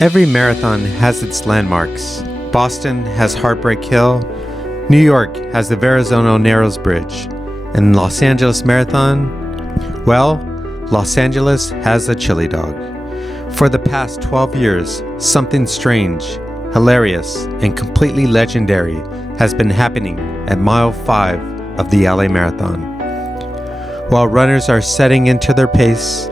Every marathon has its landmarks. Boston has Heartbreak Hill, New York has the Verrazano Narrows Bridge, and Los Angeles Marathon, well, Los Angeles has a chili dog. For the past 12 years, something strange, hilarious, and completely legendary has been happening at mile 5 of the LA Marathon. While runners are setting into their pace,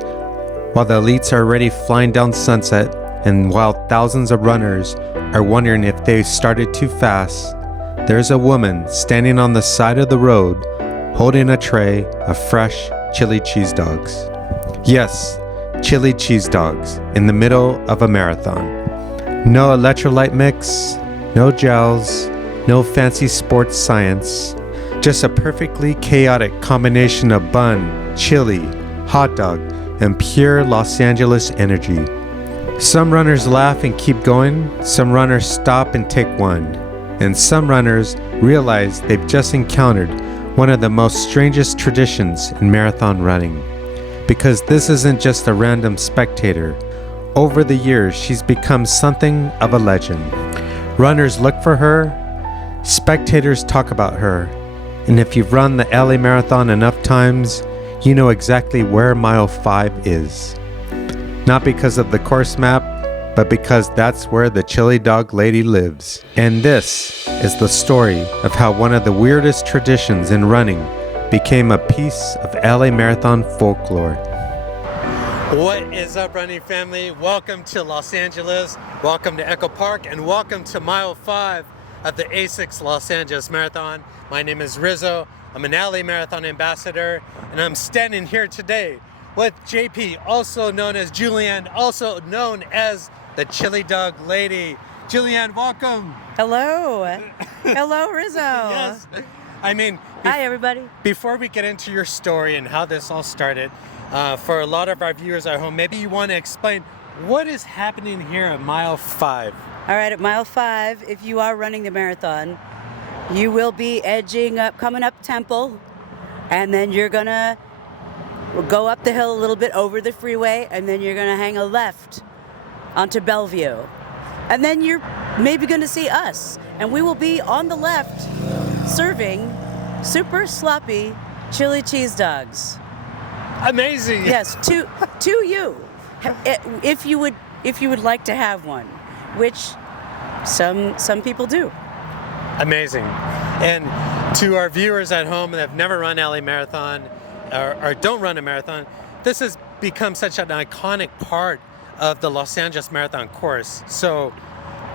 while the elites are already flying down Sunset, and while thousands of runners are wondering if they started too fast, there's a woman standing on the side of the road holding a tray of fresh chili cheese dogs. Yes, chili cheese dogs in the middle of a marathon. No electrolyte mix, no gels, no fancy sports science, just a perfectly chaotic combination of bun, chili, hot dog, and pure Los Angeles energy. Some runners laugh and keep going, some runners stop and take one, and some runners realize they've just encountered one of the most strangest traditions in marathon running. Because this isn't just a random spectator. Over the years, she's become something of a legend. Runners look for her, spectators talk about her, and if you've run the LA Marathon enough times, you know exactly where mile 5 is. Not because of the course map, but because that's where the chili dog lady lives. And this is the story of how one of the weirdest traditions in running became a piece of LA Marathon folklore. What is up, running family? Welcome to Los Angeles, welcome to Echo Park, and welcome to mile 5 of the A6 Los Angeles Marathon. My name is Rizzo. I'm an LA Marathon ambassador, and I'm standing here today with JP, also known as Julianne, also known as the Chili Dog Lady. Julianne, welcome. Hello. Hello, Rizzo. Yes. I mean, hi, everybody. Before we get into your story and how this all started, for a lot of our viewers at home, maybe you want to explain what is happening here at mile 5. All right, at mile 5, if you are running the marathon, you will be edging up, coming up Temple, and then you're gonna go up the hill a little bit over the freeway, and then you're gonna hang a left onto Bellevue. And then you're maybe gonna see us, and we will be on the left serving super sloppy chili cheese dogs. Amazing. Yes, to you, if you would like to have one, which some people do. Amazing. And to our viewers at home that have never run LA Marathon or don't run a marathon, this has become such an iconic part of the Los Angeles Marathon course. So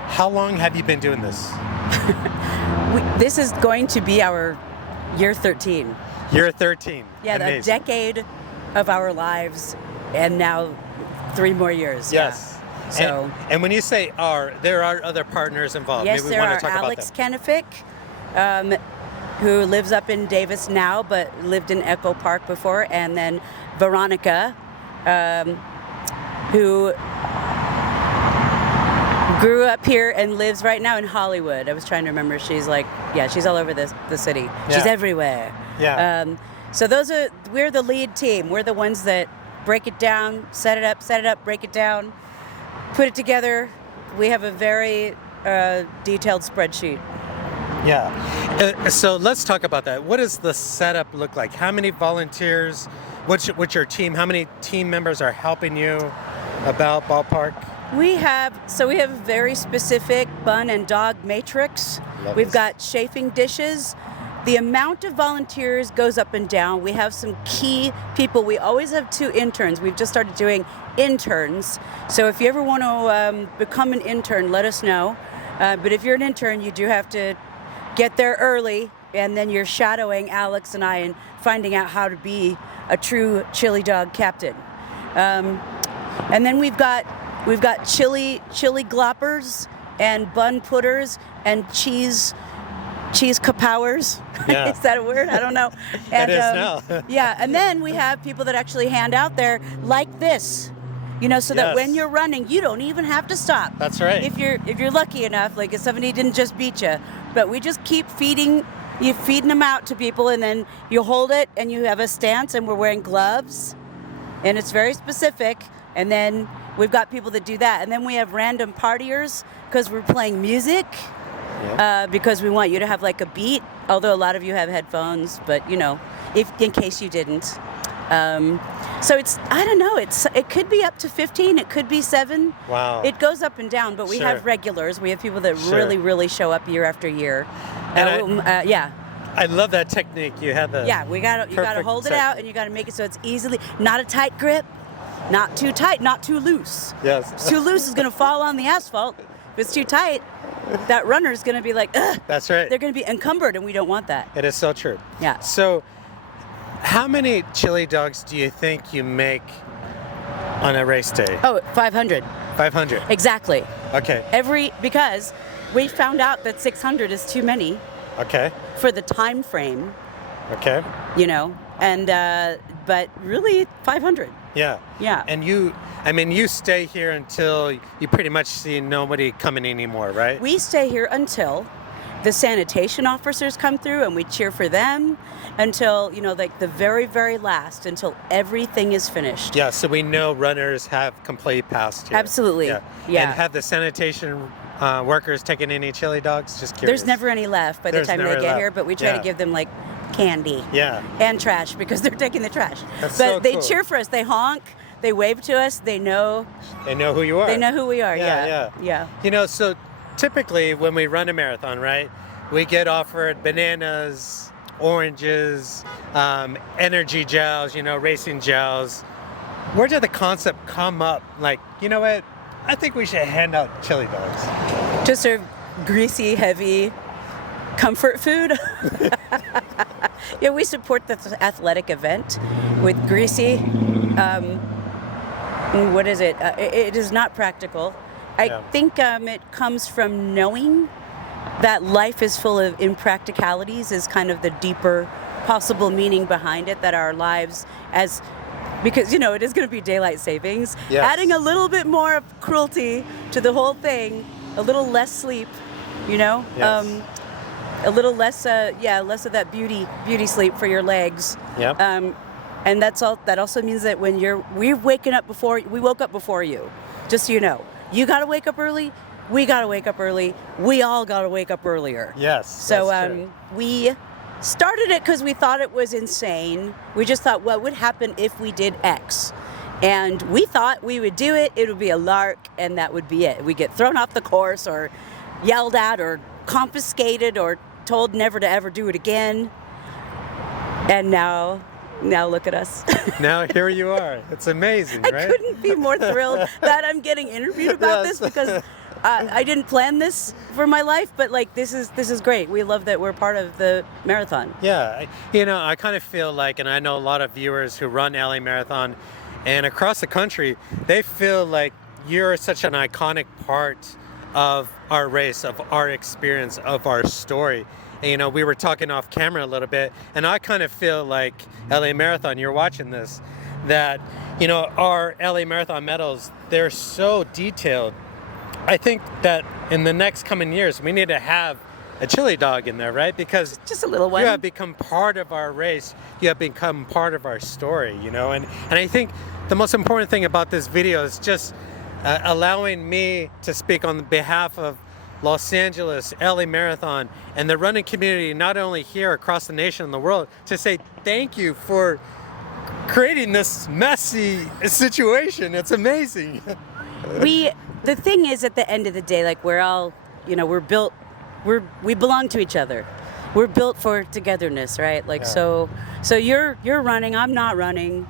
how long have you been doing this? This is going to be our year 13. Year 13. Yeah, amazing. A decade of our lives, and now 3 more years. Yes. Yeah. So, and when you say there are other partners involved. Yes, Maybe we there want are to talk Alex about them. Kennefic, who lives up in Davis now, but lived in Echo Park before, and then Veronica, who grew up here and lives right now in Hollywood. I was trying to remember. She's she's all over the city. Yeah. She's everywhere. Yeah. So we're the lead team. We're the ones that break it down, set it up, break it down, put it together. We have a very detailed spreadsheet. Yeah. So let's talk about that. What does the setup look like? How many volunteers? What's your team? How many team members are helping you about ballpark? We have a very specific bun and dog matrix. We've got chafing dishes. The amount of volunteers goes up and down. We have some key people. We always have 2 interns. We've just started doing interns. So if you ever want to become an intern, let us know. But if you're an intern, you do have to get there early, and then you're shadowing Alex and I and finding out how to be a true chili dog captain. And then we've got chili gloppers and bun putters and cheese kapowers. Yeah. Is that a word? I don't know. And, it is now. Yeah, and then we have people that actually hand out there like this. So that Yes. when you're running, you don't even have to stop. That's right. If you're lucky enough, like if somebody didn't just beat you, but we just keep feeding them out to people, and then you hold it and you have a stance, and we're wearing gloves, and it's very specific. And then we've got people that do that. And then we have random partiers because we're playing music. Because we want you to have like a beat, although a lot of you have headphones, but you know, if in case you didn't. So it's, I don't know, it could be up to 15, it could be 7. Wow. It goes up and down, but we have regulars. We have people that really, really show up year after year. I love that technique. You have the you gotta hold it out, and you gotta make it so it's easily, not a tight grip, not too tight, not too loose. Yes. If it's too loose, it's gonna fall on the asphalt. If it's too tight, that runner's going to be like, ugh. That's right. They're going to be encumbered, and we don't want that. It is so true. Yeah. So, how many chili dogs do you think you make on a race day? Oh, 500. 500. Exactly. Okay. Because we found out that 600 is too many. Okay. For the time frame. Okay. You know, and but really 500. Yeah. Yeah. And you stay here until you pretty much see nobody coming anymore, right? We stay here until the sanitation officers come through, and we cheer for them until, you know, like the very, very last, until everything is finished. Yeah, so we know runners have completely passed here. Absolutely. Yeah. And have the sanitation workers taken any chili dogs? Just curious. There's never any left by the time they get here, but we try to give them like candy. Yeah. And trash, because they're taking the trash. That's but so they cool. cheer for us. They honk. They wave to us. They know. They know who you are. They know who we are. Yeah. You know, so typically when we run a marathon, right, we get offered bananas, oranges, energy gels, you know, racing gels. Where did the concept come up? Like, you know what? I think we should hand out chili dogs. Just a greasy, heavy comfort food. Yeah, we support the athletic event with greasy. What is it? It is not practical. I think it comes from knowing that life is full of impracticalities is kind of the deeper possible meaning behind it, that our lives because, you know, it is going to be daylight savings. Yes. Adding a little bit more of cruelty to the whole thing, a little less sleep, you know? Yes. A little less, less of that beauty sleep for your legs. Yep. And that's all. That also means that when we woke up before you, just so you know. You got to wake up early. We got to wake up early. We all got to wake up earlier. Yes. So we started it because we thought it was insane. We just thought, what would happen if we did X? And we thought we would do it. It would be a lark, and that would be it. We get thrown off the course, or yelled at, or confiscated, or told never to ever do it again. And now look at us. Now here you are. It's amazing, right? I couldn't be more thrilled that I'm getting interviewed about this, because I didn't plan this for my life, but like this is great. We love that we're part of the marathon. Yeah, you know, I kind of feel like, and I know a lot of viewers who run LA Marathon and across the country, they feel like you're such an iconic part of our race, of our experience, of our story. And, you know, we were talking off camera a little bit, and I kind of feel like LA Marathon, you're watching this, that, you know, our LA Marathon medals, they're so detailed. I think that in the next coming years, we need to have a chili dog in there, right? Because just a little one. You have become part of our race. You have become part of our story, you know? And I think the most important thing about this video is just allowing me to speak on behalf of Los Angeles, LA Marathon, and the running community, not only here, across the nation and the world, to say thank you for creating this messy situation. It's amazing. The thing is, at the end of the day, like, we're all, you know, we belong to each other. We're built for togetherness, right? Like, so you're running, I'm not running.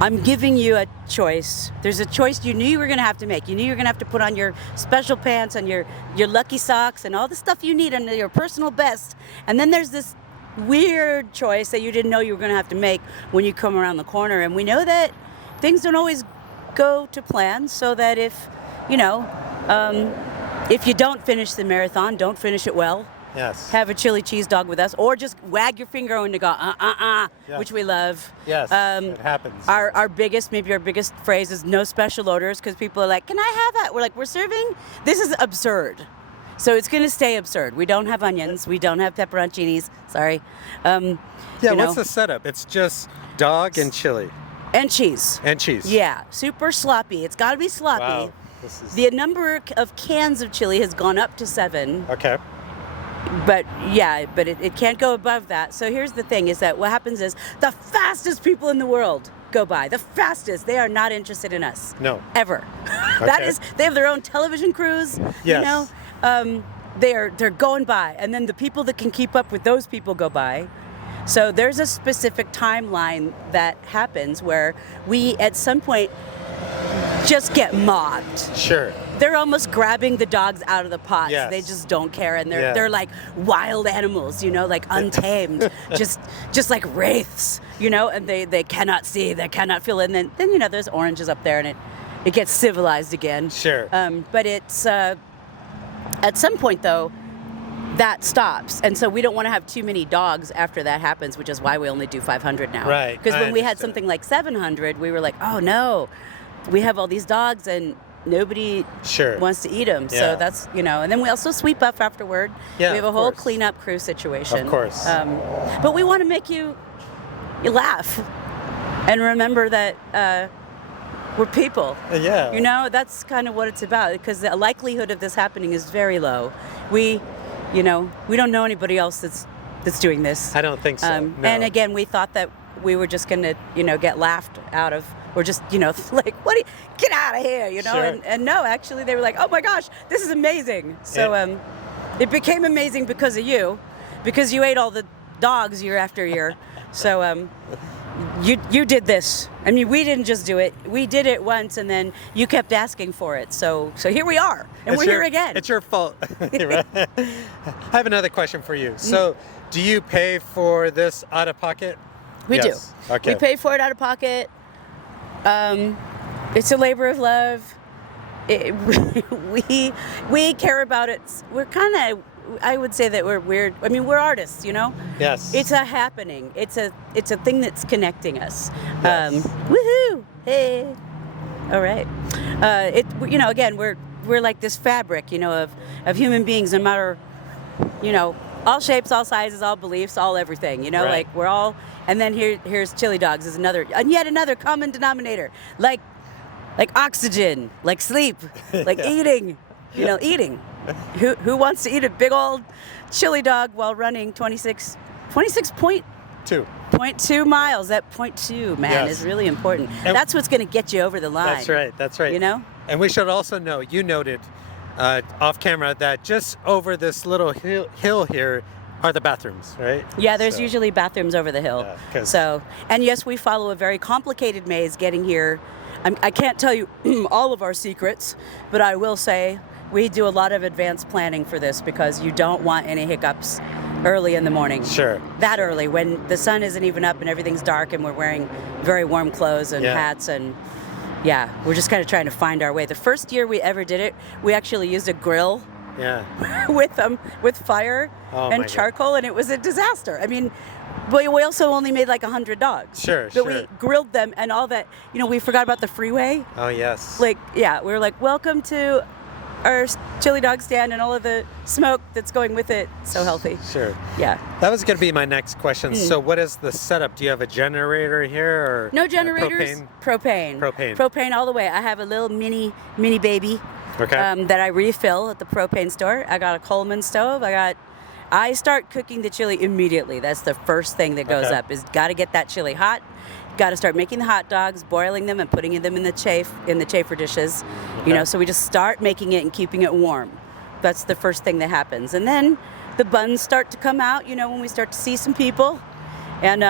I'm giving you a choice. There's a choice you knew you were going to have to make. You knew you were going to have to put on your special pants and your lucky socks and all the stuff you need and your personal best. And then there's this weird choice that you didn't know you were going to have to make when you come around the corner. And we know that things don't always go to plan, so that if you don't finish the marathon, don't finish it well. Yes. Have a chili cheese dog with us, or just wag your finger when you go, yes. which we love. Yes, it happens. Our biggest phrase is no special orders, because people are like, can I have that? We're like, we're serving? This is absurd. So it's going to stay absurd. We don't have onions. We don't have pepperoncinis. Sorry. What's the setup? It's just dog and chili. And cheese. And cheese. Yeah, super sloppy. It's got to be sloppy. Wow. This is... The number of cans of chili has gone up to 7. Okay. But it can't go above that. So here's the thing, is that what happens is the fastest people in the world go by. The fastest. They are not interested in us. No. Ever. Okay. That is, they have their own television crews. Yes. You know? They're going by. And then the people that can keep up with those people go by. So there's a specific timeline that happens where we, at some point, just get mobbed. Sure. They're almost grabbing the dogs out of the pots. Yes. They just don't care, and they're like wild animals, you know, like untamed, just like wraiths, you know. And they cannot see, they cannot feel it. And then you know, there's oranges up there, and it gets civilized again. Sure. But it's at some point though, that stops, and so we don't want to have too many dogs after that happens, which is why we only do 500 now. Right. Because when we had something like 700, we were like, oh no, we have all these dogs and nobody wants to eat them. So that's, you know, and then we also sweep up afterward. Yeah, we have a whole cleanup crew situation. Of course. But we want to make you laugh and remember that we're people. Yeah. You know, that's kind of what it's about, because the likelihood of this happening is very low. We don't know anybody else that's doing this. I don't think so. No. And again, we thought that we were just going to, you know, get laughed out of, or just, you know, like, get out of here, you know? Sure. And no, actually, they were like, oh my gosh, this is amazing. So it became amazing because of you, because you ate all the dogs year after year. So you did this. I mean, we didn't just do it. We did it once, and then you kept asking for it. So here we are, and we're here again. It's your fault. Right? I have another question for you. So, do you pay for this out of pocket? We do. Okay. We pay for it out of pocket. It's a labor of love. We care about it. We're kind of, I would say that we're weird. I mean, we're artists, you know? Yes. It's a happening. It's a thing that's connecting us. Yes. Woohoo! Hey. All right. You know, again, we're like this fabric, you know, of human beings, no matter, you know, all shapes, all sizes, all beliefs, all everything, you know, Right. like we're all, and then here's chili dogs is yet another common denominator, like oxygen, like sleep, like eating, you know, eating. Who wants to eat a big old chili dog while running 26.2 miles? That 0.2, man, is really important. And that's what's going to get you over the line. That's right. You know? And we should also know, you noted off camera that just over this little hill here are the bathrooms, right? Yeah, there's usually bathrooms over the hill. Yeah, and yes, we follow a very complicated maze getting here. I can't tell you all of our secrets, but I will say we do a lot of advanced planning for this, because you don't want any hiccups early in the morning. Sure. That early, when the sun isn't even up and everything's dark and we're wearing very warm clothes and hats, and we're just kind of trying to find our way. The first year we ever did it, we actually used a grill with fire and charcoal, and it was a disaster. I mean, but we also only made like 100 dogs. Sure. We grilled them and all that. You know, we forgot about the freeway. Oh, yes. We were like, welcome to our chili dog stand and all of the smoke that's going with it. So healthy. Sure. Yeah. That was going to be my next question. So what is the setup? Do you have a generator here, or no generators? Propane. Propane all the way. I have a little mini baby that I refill at the propane store. I got a Coleman stove. I start cooking the chili immediately. That's the first thing that goes up, is got to get that chili hot. Got to start making the hot dogs, boiling them and putting them in the chafer dishes. You know, so we just start making it and keeping it warm. That's the first thing that happens. And then the buns start to come out, you know, when we start to see some people. And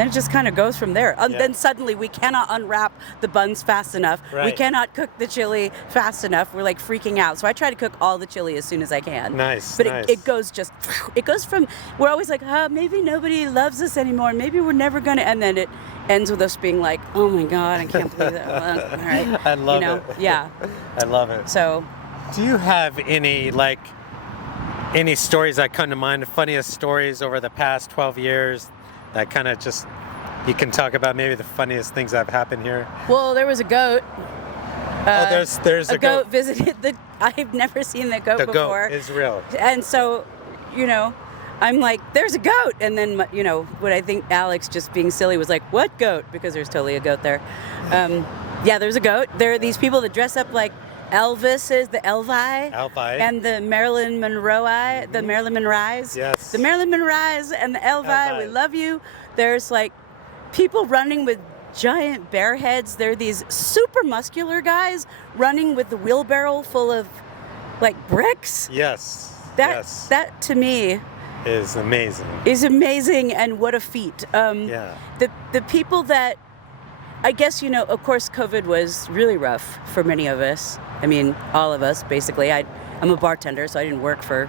then it just kind of goes from there. Then suddenly we cannot unwrap the buns fast enough. Right. We cannot cook the chili fast enough. We're like freaking out. So I try to cook all the chili as soon as I can. Nice. But it goes from, we're always like, maybe nobody loves us anymore. Maybe we're never going to. And then it ends with us being like, oh my God, I can't believe that. All right. I love it. Yeah. I love it. So. Do you have any stories that come to mind, the funniest stories over the past 12 years that kind of just, you can talk about maybe the funniest things that have happened here? Well, there was a goat. There's a goat visited I've never seen the goat before. The goat is real. And so, you know, I'm like, there's a goat. And then, what I think Alex, just being silly, was like, what goat? Because there's totally a goat there. Yeah, there's a goat. There are these people that dress up like Elvis is the Elvi. And the Marilyn Monroe, the Marilyn Monroes. Yes. The Marilyn Monroes and the Elvi, we love you. There's like people running with giant bear heads. There are these super muscular guys running with the wheelbarrow full of like bricks. Yes. That to me is amazing. And what a feat. The people that, I guess, of course, COVID was really rough for many of us. I mean, all of us, basically. I'm a bartender, so I didn't work for...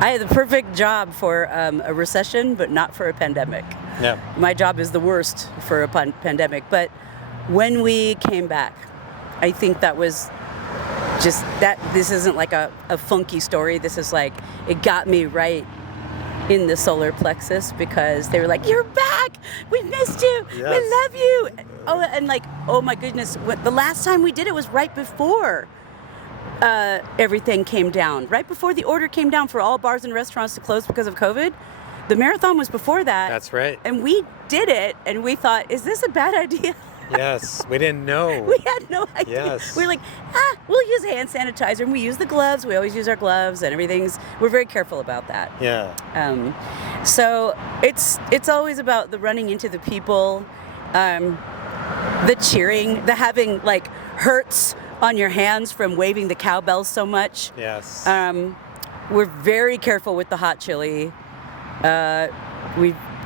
I had the perfect job for a recession, but not for a pandemic. Yeah. My job is the worst for a pandemic. But when we came back, I think that was just that. This isn't like a funky story. This is like, it got me right in the solar plexus, because they were like, you're back, we missed you, we love you. Oh, and like, oh my goodness, the last time we did it was right before everything came down, right before the order came down for all bars and restaurants to close because of COVID. The marathon was before that. That's right. And we did it, and we thought, is this a bad idea? Yes, we didn't know. We had no idea. Yes. We were like, we'll use hand sanitizer, and we use the gloves. We always use our gloves, and we're very careful about that. Yeah. So it's always about the running into the people, the cheering, the having like hurts on your hands from waving the cowbells so much. Yes. We're very careful with the hot chili.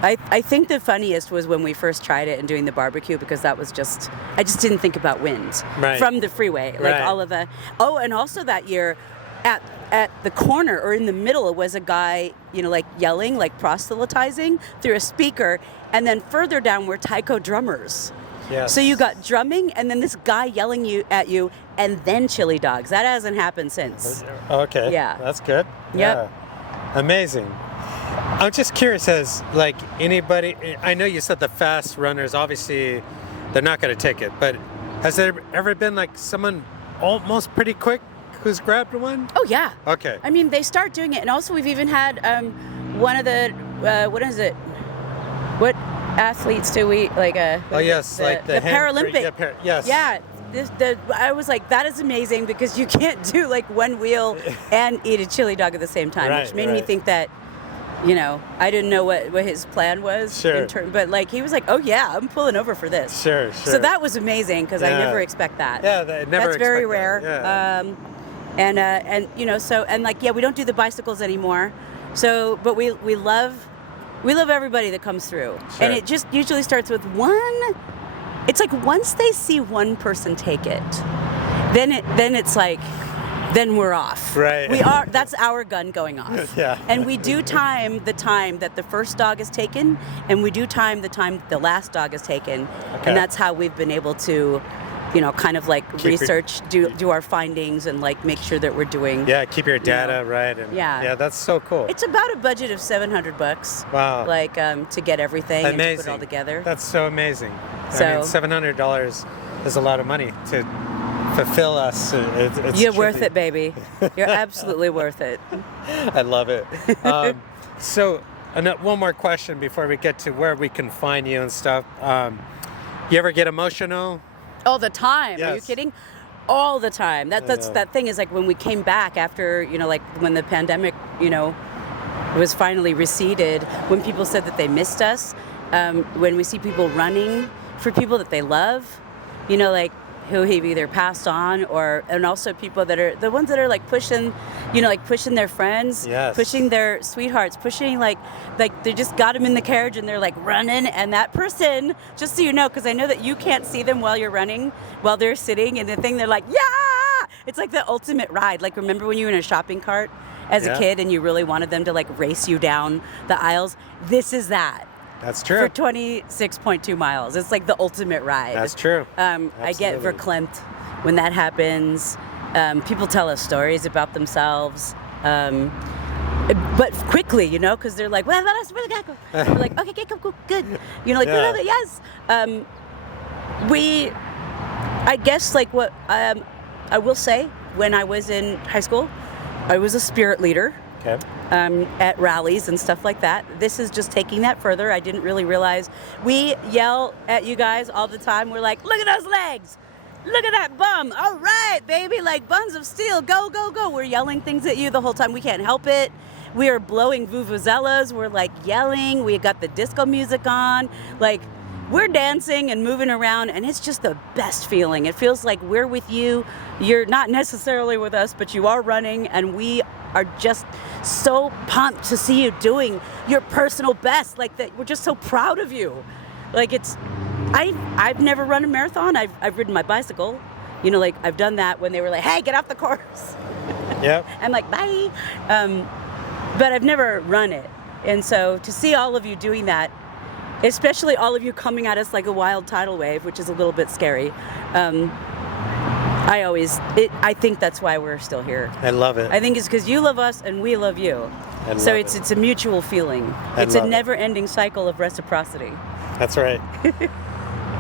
I think the funniest was when we first tried it and doing the barbecue, because that was I just didn't think about wind from the freeway. Like all of the, and also that year at the corner or in the middle was a guy, like yelling, like proselytizing through a speaker. And then further down were taiko drummers. Yes. So you got drumming and then this guy yelling at you and then chili dogs. That hasn't happened since. Okay. Yeah. That's good. Yep. Yeah. Amazing. I'm just curious, as like anybody, I know you said the fast runners, obviously they're not going to take it, but has there ever been like someone almost pretty quick who's grabbed one? Oh yeah. Okay. I mean, they start doing it, and also we've even had one of the what is it? What athletes do we like? The Paralympic. Yes. Yeah. I was like, that is amazing, because you can't do like one wheel and eat a chili dog at the same time, which made me think that, I didn't know what his plan was. Sure. But like, he was like, oh yeah, I'm pulling over for this. Sure. So that was amazing, because I never expect that. Yeah, That's very rare. Yeah. We don't do the bicycles anymore. So, but we love everybody that comes through. Sure. And it just usually starts with one. It's like once they see one person take it, then it's like, then we're off. Right. That's our gun going off. Yeah. And we do time the time that the first dog is taken, and we do time the time the last dog is taken. Okay. And that's how we've been able to, kind of like research, do our findings, and like make sure that we're doing. Yeah, keep your data right. And yeah, that's so cool. It's about a budget of $700. Wow. Like to get everything and to put it all together. That's so amazing. So I mean, $700 is a lot of money to fulfill us. You're worth it, baby. You're absolutely worth it. I love it. So, one more question before we get to where we can find you and stuff. You ever get emotional? All the time. Yes. Are you kidding? All the time. That thing is like when we came back after, like when the pandemic, was finally receded, when people said that they missed us, when we see people running for people that they love, like who have either passed on and also people that are the ones that are like pushing, pushing their friends, pushing their sweethearts, pushing like they just got them in the carriage and they're like running, and that person, just so you know, because I know that you can't see them while you're running, while they're sitting in the thing, they're like, yeah, it's like the ultimate ride. Like, remember when you were in a shopping cart as a kid and you really wanted them to like race you down the aisles? This is that. That's true. For 26.2 miles. It's like the ultimate ride. That's true. I get verklempt when that happens. People tell us stories about themselves. But quickly, because they're like, well, that's really good. We're like, okay, cool, good. Yes. I guess like what I will say, when I was in high school, I was a spirit leader. Okay. at rallies and stuff like that. This is just taking that further. I didn't really realize. We yell at you guys all the time. We're like, look at those legs. Look at that bum. All right, baby, like buns of steel. Go, go, go. We're yelling things at you the whole time. We can't help it. We are blowing vuvuzelas. We're like yelling. We got the disco music on. Like, we're dancing and moving around, and it's just the best feeling. It feels like we're with you. You're not necessarily with us, but you are running, and we are just so pumped to see you doing your personal best. Like, that, we're just so proud of you. Like, I've never run a marathon. I've ridden my bicycle. You know, like, I've done that when they were like, hey, get off the course. Yep. I'm like, bye. But I've never run it. And so to see all of you doing that, especially all of you coming at us like a wild tidal wave, which is a little bit scary. I think that's why we're still here. I love it. I think it's because you love us and we love you. So it's a mutual feeling. It's a never-ending cycle of reciprocity. That's right.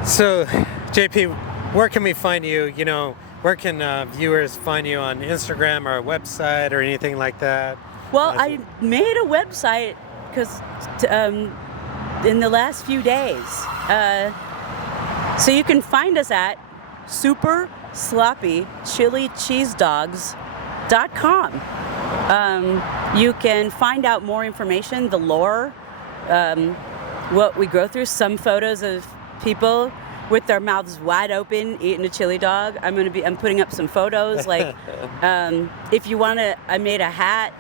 So, JP, where can we find you? You know, where can viewers find you on Instagram or a website or anything like that? Well, I made a website because in the last few days. So you can find us at supersloppychilicheesedogs.com. You can find out more information, the lore, what we go through, some photos of people with their mouths wide open eating a chili dog. I'm putting up some photos. Like, if you want to, I made a hat.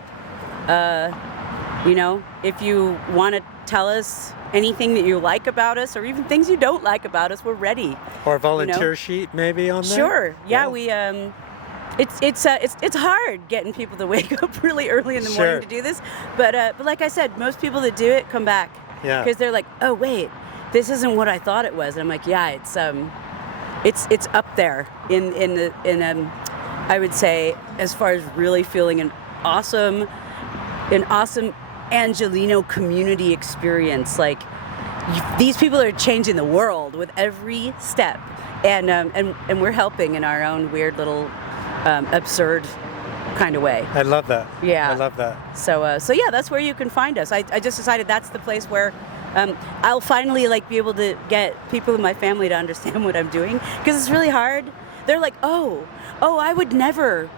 You know, if you want to tell us anything that you like about us, or even things you don't like about us, we're ready. Or a volunteer sheet maybe on there? Sure. Yeah, we it's hard getting people to wake up really early in the morning to do this, but like I said, most people that do it come back. Yeah. Because they're like, oh wait, this isn't what I thought it was. And I'm like, yeah, it's up there in I would say, as far as really feeling an awesome Angelino community experience. Like, these people are changing the world with every step, and we're helping in our own weird little absurd kind of way. I love that. Yeah, I love that. So yeah, that's where you can find us. I just decided that's the place where I'll finally like be able to get people in my family to understand what I'm doing, because it's really hard. They're like, oh, I would never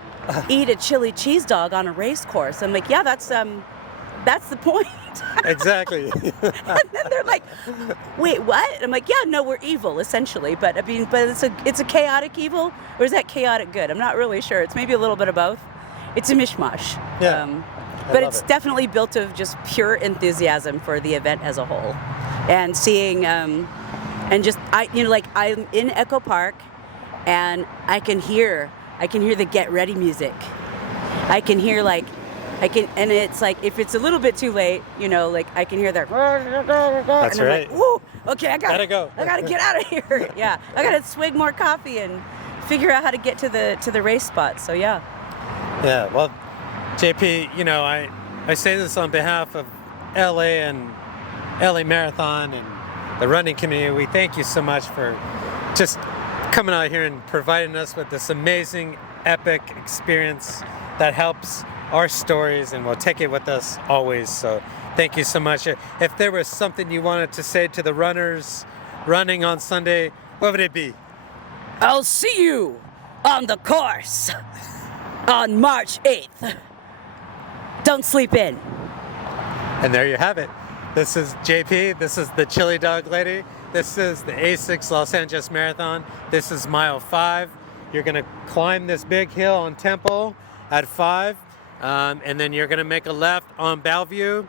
eat a chili cheese dog on a race course. I'm like, yeah, that's the point. Exactly. And then they're like, wait, what? And I'm like, yeah, no, we're evil essentially, but I mean, it's a chaotic evil, or is that chaotic good? I'm not really sure. It's maybe a little bit of both. It's a mishmash. Yeah. But it's definitely built of just pure enthusiasm for the event as a whole, and seeing and just I'm in Echo Park, and I can hear the get ready music. And it's like, if it's a little bit too late, you know, like I can hear that. That's and I'm right. like, woo, okay, I gotta go. I gotta get out of here. Yeah, I gotta swig more coffee and figure out how to get to the race spot. So yeah. Yeah. Well, JP, you know, I say this on behalf of LA and LA Marathon and the running community. We thank you so much for just coming out here and providing us with this amazing, epic experience that helps our stories, and we'll take it with us always. So thank you so much. If there was something you wanted to say to the runners running on Sunday, what would it be? I'll see you on the course on March 8th. Don't sleep in. And there you have it. This is JP. This is the Chili Dog Lady. This is the A6 Los Angeles Marathon. This is mile 5. You're going to climb this big hill on Temple at 5. And then you're going to make a left on Bellevue,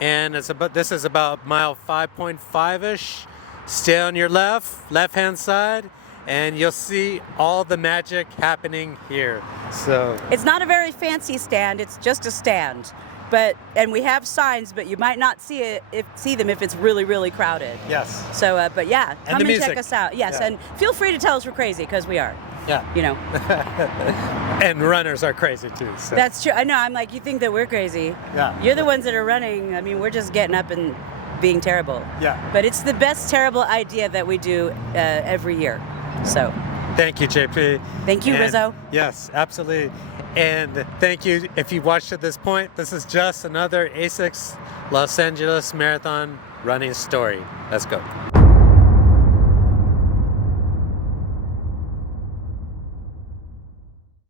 and this is about mile 5.5-ish. Stay on your left-hand side, and you'll see all the magic happening here. So it's not a very fancy stand; it's just a stand. And we have signs, but you might not see them if it's really, really crowded. Yes. So, but yeah, come and check us out. Yes, yeah. And feel free to tell us we're crazy, because we are. Yeah. You know. And runners are crazy too. So. That's true. I know. I'm like, you think that we're crazy. Yeah. You're the ones that are running. I mean, we're just getting up and being terrible. Yeah. But it's the best terrible idea that we do every year. So. Thank you, JP. Thank you, Rizzo. Yes, absolutely. And thank you if you watched at this point. This is just another ASICS Los Angeles Marathon running story. Let's go.